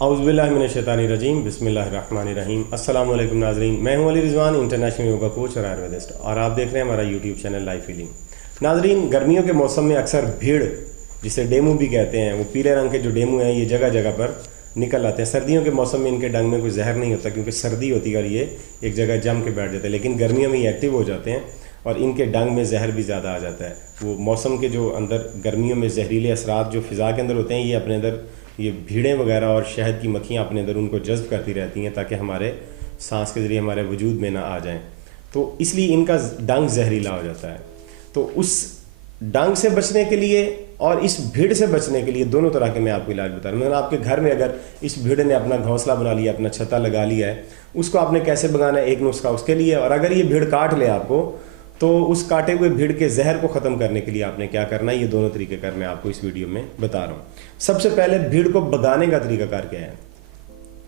औज़ुबिल्लाहिमिनश्शैतानिर्रजीम बिस्मिल्लाहिर्रहमानिर्रहीम। अस्सलाम वालेकुम नाज़रीन, मैं हूं Ali Rizwan, international yoga coach और आयुर्वेदिस्ट, और आप देख रहे हैं हमारा यूट्यूब चैनल लाइफ हीलिंग। नाज़रीन, गर्मियों के मौसम में अक्सर भीड़, जिसे डेमू भी कहते हैं, वो पीले रंग के जो डेमू हैं ये जगह जगह पर निकल आते हैं। सर्दियों के मौसम में इनके डंग में कोई जहर नहीं होता क्योंकि सर्दी होती है और ये एक जगह जम के बैठ जाते हैं, लेकिन गर्मियों में ये एक्टिव हो जाते हैं और इनके डंग में जहर भी ज़्यादा आ जाता है। वो मौसम के जो अंदर गर्मियों में जहरीले असरात जो फ़िज़ा के अंदर होते हैं, ये अपने अंदर ये भीड़ें वगैरह और शहद की मक्खियाँ अपने अंदर उनको जज्ब करती रहती हैं ताकि हमारे सांस के ज़रिए हमारे वजूद में ना आ जाएं। तो इसलिए इनका डंग जहरीला हो जाता है। तो उस डंग से बचने के लिए और इस भीड़ से बचने के लिए दोनों तरह के मैं आपको इलाज बता रहा हूँ। आपके घर में अगर इस भीड़ ने अपना घोंसला बना लिया, अपना छत्ता लगा लिया है, उसको आपने कैसे भगाना है, एक नुस्खा उसके लिए। और अगर ये भीड़ काट ले आपको, तो उस काटे हुए भीड़ के जहर को ख़त्म करने के लिए आपने क्या करना है, ये दोनों तरीक़ेकार मैं आपको इस वीडियो में बता रहा हूँ। सबसे पहले भीड़ को भगाने का तरीक़ाकार क्या है,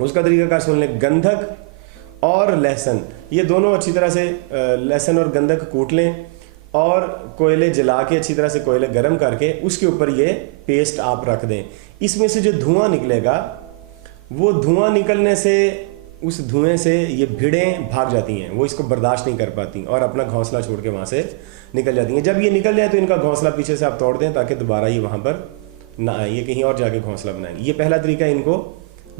उसका तरीक़ाकार सुन लें। गंधक और लहसुन, ये दोनों अच्छी तरह से लहसुन और गंधक कूट लें और कोयले जला के अच्छी तरह से कोयले गर्म करके उसके ऊपर ये पेस्ट आप रख दें। इसमें से जो धुआं निकलेगा, वो धुआं निकलने से, उस धुएं से ये भीड़ें भाग जाती हैं, वो इसको बर्दाश्त नहीं कर पाती और अपना घोंसला छोड़ के वहाँ से निकल जाती हैं। जब ये निकल जाए तो इनका घोंसला पीछे से आप तोड़ दें ताकि दोबारा ये वहाँ पर ना आए, ये कहीं और जाके घोंसला बनाएंगे। ये पहला तरीका है इनको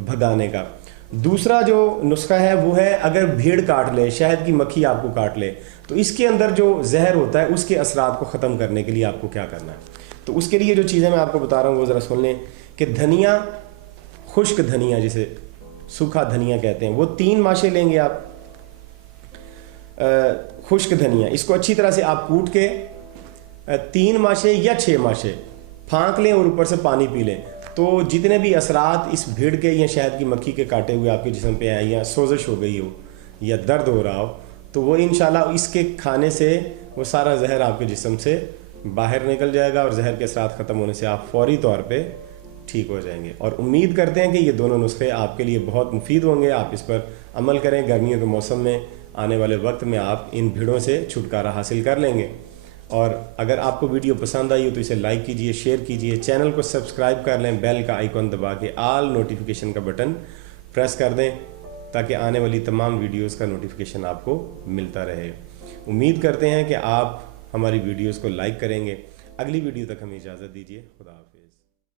भगाने का। दूसरा जो नुस्खा है वो है, अगर भीड़ काट ले, शहद की मक्खी आपको काट ले, तो इसके अंदर जो जहर होता है उसके असरात को ख़त्म करने के लिए आपको क्या करना है। तो उसके लिए जो चीज़ें मैं आपको बता रहा हूँ वो ज़रा सुन लें कि धनिया, खुश्क धनिया जिसे सूखा धनिया कहते हैं, वो 3 माशे लेंगे आप। खुश्क धनिया, इसको अच्छी तरह से आप कूट के 3 माशे या 6 माशे फाँक लें और ऊपर से पानी पी लें। तो जितने भी असरात इस भीड़ के या शहद की मक्खी के काटे हुए आपके जिस्म पे आए, या सोजिश हो गई हो या दर्द हो रहा हो, तो वो इंशाल्लाह इसके खाने से वो सारा जहर आपके जिस्म से बाहर निकल जाएगा और जहर के असरात ख़त्म होने से आप फौरी तौर पे ठीक हो जाएंगे। और उम्मीद करते हैं कि ये दोनों नुस्खे आपके लिए बहुत मुफीद होंगे। आप इस पर अमल करें। गर्मियों के मौसम में आने वाले वक्त में आप इन भीड़ों से छुटकारा हासिल कर लेंगे। और अगर आपको वीडियो पसंद आई हो तो इसे लाइक कीजिए, शेयर कीजिए, चैनल को सब्सक्राइब कर लें, बेल का आइकॉन दबा के ऑल नोटिफिकेशन का बटन प्रेस कर दें ताकि आने वाली तमाम वीडियोस का नोटिफिकेशन आपको मिलता रहे। उम्मीद करते हैं कि आप हमारी वीडियोस को लाइक करेंगे। अगली वीडियो तक हमें इजाज़त दीजिए। खुदा हाफ़िज़।